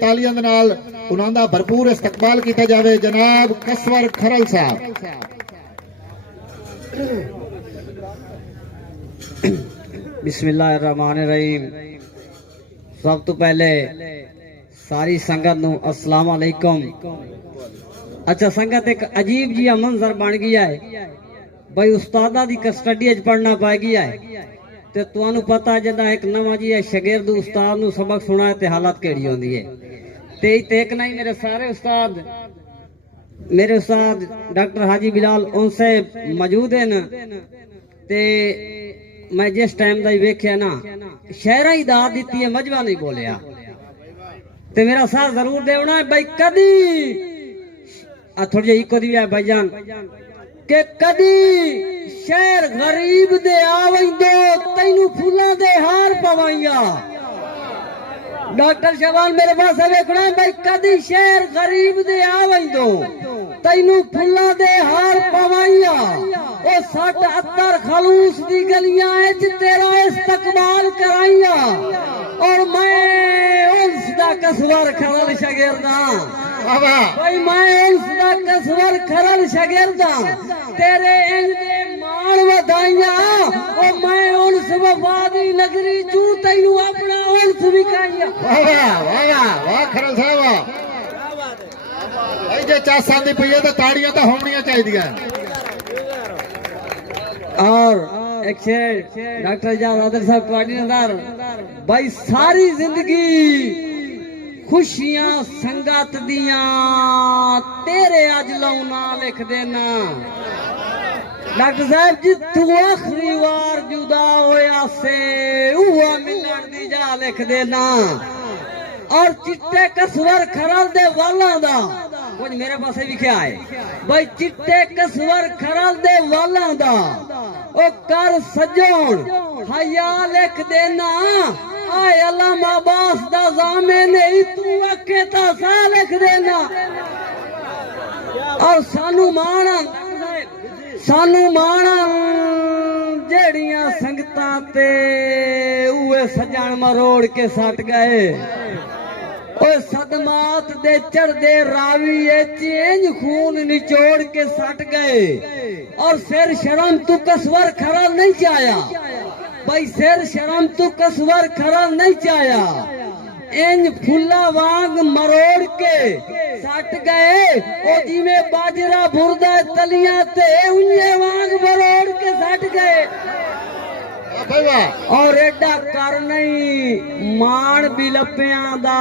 ਤਾਲੀਆਂ ਦੇ ਨਾਲ ਉਹਨਾਂ ਦਾ ਭਰਪੂਰ ਇਸਤਕਬਾਲ ਕੀਤਾ ਜਾਵੇ। ਜਨਾਬ ਕਸਵਰ ਖਰਲ ਸਾਹਿਬ। ਬਿਸਮਿਲ੍ਲਾਹਿਰਰਹਿਮਾਨਿਰਰਹੀਮ। ਸਭ ਤੋਂ ਪਹਿਲੇ ਸਾਰੀ ਸੰਗਤ ਨੂੰ अस्सलाम वालेकुम। अच्छा संगत एक अजीब जिहा मंजर बन गया है भाई उस्तादा दी कस्टडी च पढ़ना पै गया है ते तुहानू पता जिदा एक नवा जिहा शागिर्द उस्ताद नू सबक सुना ते हालत केड़ी होंदी है ते एक नहीं मेरे सारे उस्ताद मेरे उस्ताद डॉक्टर हाजी बिलाल उनसे मौजूद हैं ते मैं जिस टाइम दा वेख्या ना शहरा ही दाद दी है मजवा नहीं बोलिया ते मेरा साथ जरूर देना है भाई कदी थोड़ी जी इको दी है भाईजान के कदी शहर गरीब दे आवेंदो तैनू फूलां दे हार पवाइया। डॉक्टर शहबान मेरे पास देखना है भाई कदी शहर गरीब दे आवेंदो तैनू फूलां दे हार पवाइया। ओ 60-70 खलूस दी गलियां च तेरा इस्तकबाल कराइया और मैं उसदा कसवर खरल शागिर्दा भाई मैं उसदा कसवर खरल शागिर्दा तेरे इंज दे मान वधाइया ओ मैं उनस वफादी नगरी चू तैनू अपना उनस विकाइया। वाह वाह वाह खरल साहब भाई जे चासां दी पई है ते ताड़ियां तो होणियां चाहिदियां। और एक शेर डॉक्टर जावेद साहब पानी नजर भाई सारी जिंदगी खुशियां संगत दियां तेरे अज लौना लिख देना। डॉक्टर साहब जिथू आखरी वार जुदा होया से हुआ मिलन दी जा लिख देना। और चिट्टे कसवर खरल दे वाला दा कुछ मेरे पास लिखा है भाई चिट्टे कसवर खरल दे वाला दा ओ कर सजोन हया लिख देना। आए अल्लाह अब्बास दा जामे नहीं तू अके ता सा लिख देना। और सानू माणा जेड़ियां संगतां ते उए सजण मरोड़ के सट गए ओए सदमात दे चढ़दे रावी चेंज खून निचोड़ के सट गए। और सिर शर्म तू कसवर खरल नहीं चाया भाई सिर शर्म तू कसवर खरल नहीं चाया इंज फुल्ला वांग मरोड़ के सट गए ओ जिਵੇਂ बाजरा भुरदा तलियां ते उन्ने वांग मरोड़ के सट गए। और एडा कर नहीं मान बिलपियां दा।